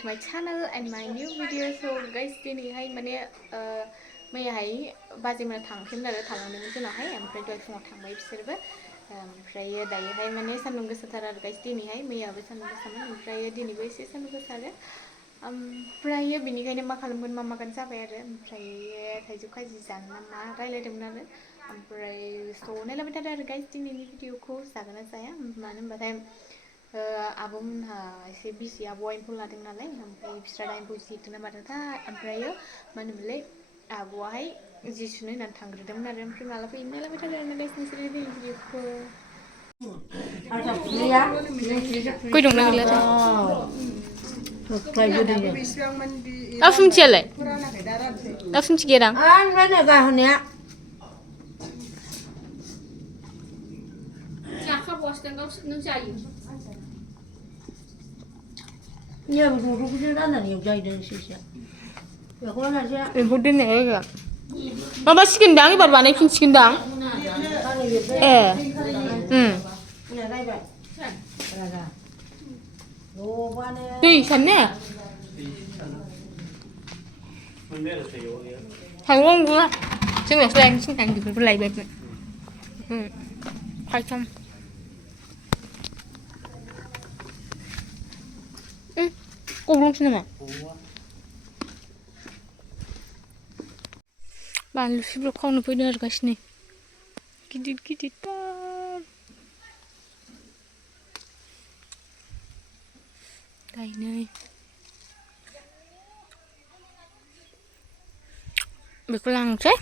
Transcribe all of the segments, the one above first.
to my channel and my new video. So guys, दिनैहाय माने मैयाहाय बाजैमोना थांखैमोन आरो थालांदोंमोन जोंनाहाय ओमफ्राय दहाय फुङाव थांबाय बिसोरबो ओमफ्राय दायोहाय माने सान्दुं गोसाथार आरो गाइस दिनैहाय मैयाबो सान्दुं गोसामोन ओमफ्राय दिनैबो एसे सान्दुं गोसा आरो ओमफ्राय बिनिखायनो मा खालामगोन मा मागोन जाबाय आरो ओमफ्राय थाइजौ खाजि जानो ना मा रायलायदोंमोन आरो ओमफ्राय स' नायलांबाय थादो आरो गाइस दिनैनि भिडिअखौ जागोन ना जाया मानो होनबाथाय आब'मोनहा एसे बिजि आब'आ एम्फौ लादों नालाय ओमफ्राय बिस्रा दा एम्फौ जिदोंना मादोंथाय ओमफ्रायो मा होनोमोनलाय आब'आहाय जि सुनो होननानै थांग्रोदोंमोन आरो ओमफ्राय माला फैयो नायलांबाय थादो आरो गाइस नोंसोरो दिनैनि भिडिअखौ गय दंना गैलाथाय दाफुंथियालाय दाफुंथि गैया दां जाखाबावासो दां नों जायो एम्फौ दोननाय जायगा माबासिगोनदां एबार बानायफिनसिगोनदां दै सारनो थाइगं गैया जोंनासो लायनो थिनदों बेफोरखौ लायबायमोन खायथाम गब्लंसै नामा बानलु सिब्र खावनो फैदों आरो गासिनि गिदिर गिदिरथार गायनै बेखौ लांसै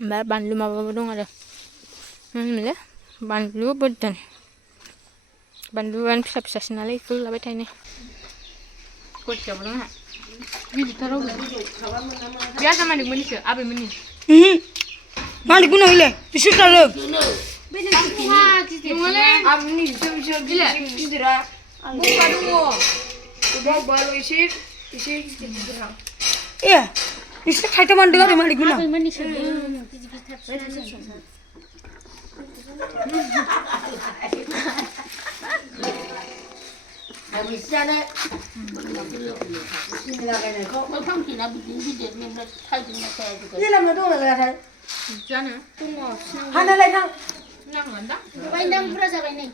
ओमफ्राय बानलु माबाबो दं आरो मा होनोमोनलाय बानलु बोरदोन बानलुआनो फिसा फिसासो नालाय बेखौ लाबाय थायो गथियाबो दं आंहा गिदिरथाराव बे आजा मालिकमोननिसो आबैमोननि मालिकमोननाव हयले बिसोर दालो आबैनि गिदिरा बबा दङ बबाल' एसे गिदिरहां ए बिसोर खायथा मानदों आरो मालिकमोननाव आबैमोननिसो Abisnya ini lagi kok mau kita bikin video ni nak tadi nak saya juga. Ni lama tu nak ada. Jangan. Tunggu. Hana lagi nang. Nang mana? Bayi nang berasa bayi ni.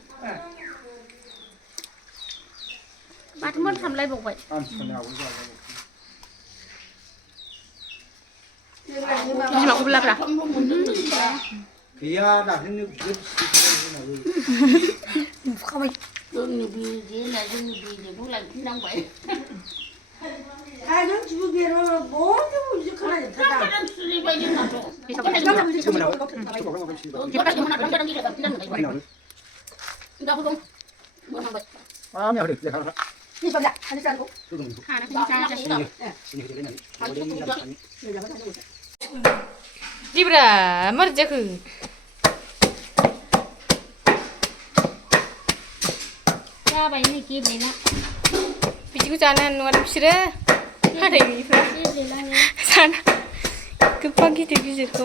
Matmon samlai bok bayi. Ni mak kubla kah? Iya, dah ni good. Kau bayi. Đừng bị gì là đừng bị gì cũng là cũng đang vậy. Ai nói chú kia nó bố chứ cái này thật à? Cái này bây giờ nào rồi? Cái này nó không chỉ có đâu không? Bữa nào vậy? Mèo được gì không? Đi sao vậy? Anh đi sao cũng? Hà nó không sao đâu. Đi bữa mất chắc hử. Bayi ni kiri bela. Biji kucana nuar bisire. Ada ini pun. Sana. Kepagi tu biji tu.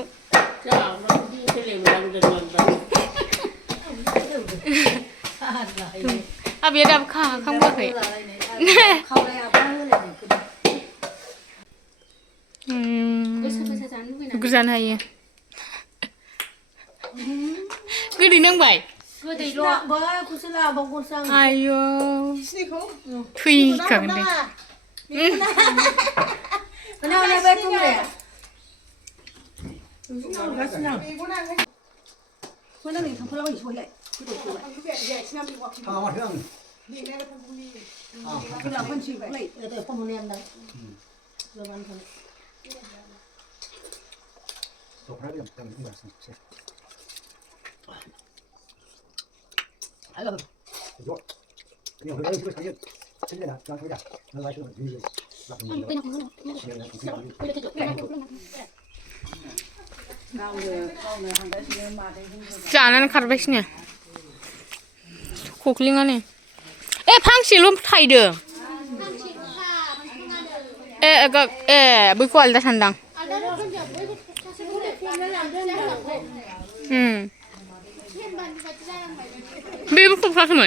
Abi ada apa? Kamu apa? Kucana aye. Kiri nang bayi. Ayo, tui kangen deh. Kenapa ni betul deh? Mana ni? Kamu pulang ni semua leh. Awak yang. Kita pun cuba leh. Ada pemulihan dah. Zaman tu. Halo. Yo. Ini orang lain juga saya. Sini dah, jangan kerja. Nanti saya video. Jangan karbesnya. Koklingan ni. Pangsilum Taijwo. Agak buku alda sandang. Bebu kok sama?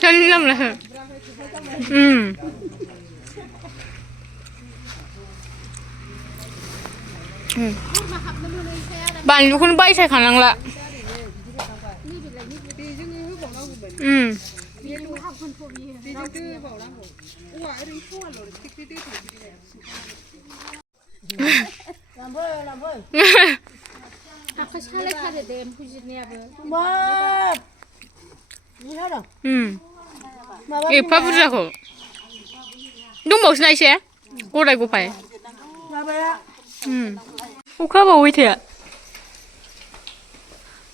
Kan lam lah. बानलुखौनो बायसायखानांला एफा बुरजाखौ दंबावोसोना एसे गदाय गफाय अखा हाबावबाय थाया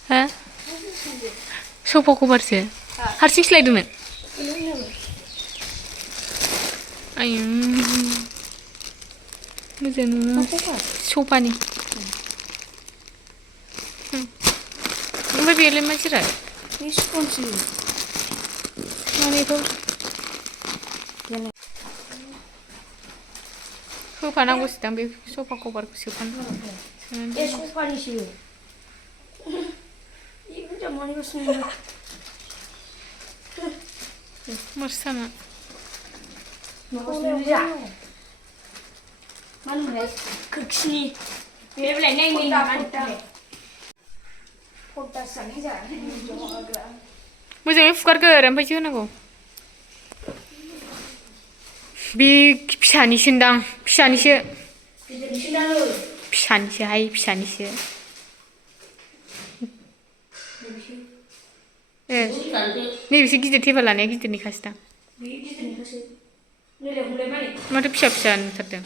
हा सफा कभारसो हारसिं सोलायदोंमोन आयु मोजां नङा सफानि ओमफ्राय बेलाय मा जिराद मानेथ' होफानांगौसोदां बे सफा कभारखौ सोफानो सफानिसो मोसाना मोजाङै फुगारगोर ओमफ्रायसो होनांगौ बे फिसानिसोदां फिसानिसो फिसानिसोहाय फिसानिसो नैबेसो गिदिर टेबोल लानाया गिदिरनिखासोदां माथो फिसा फिसा नुथारदों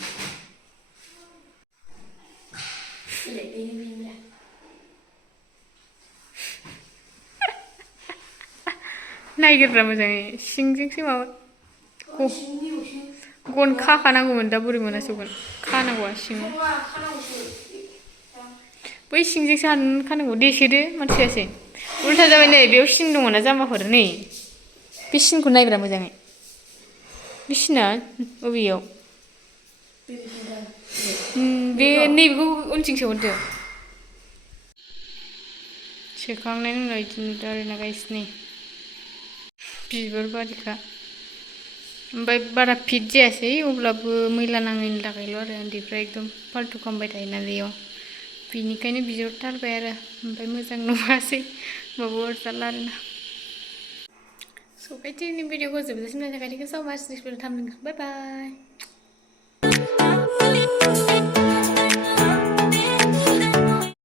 नायगिरब्रा मोजाङै सिंजोंसो माबा गन खाखानांगौमोन दा बोरै मोनासैगोन खानांगौआ सिङाव बै सिंजोंसो खानांगौ दे सोदो मानसियासै उल्था जाबाय नै बेयाव सिन दङ ना जाम्बाफोर नै बे सिनखौ नायब्रा मोजाङै बे सिना बबेयाव बे नैबेखौ उनथिं सोहरदो सोखांनायनि उनाव बिदिनो दारिना गायसिनो बिबार बारिखा ओमफ्राय बारा फिट जायासै अब्लाबो मैला नाङैनि थाखायल' आरो उन्दैफ्रा एकदम फाल्थु खालामबाय थायोना बेयाव बिनिखायनो बिहरथारबाय आरो ओमफ्राय मोजां नङासै होमबाबो अरजाला आरोना So, guys, ini video ko, sabi na sila, kaya di ka so much, next video, bye bye.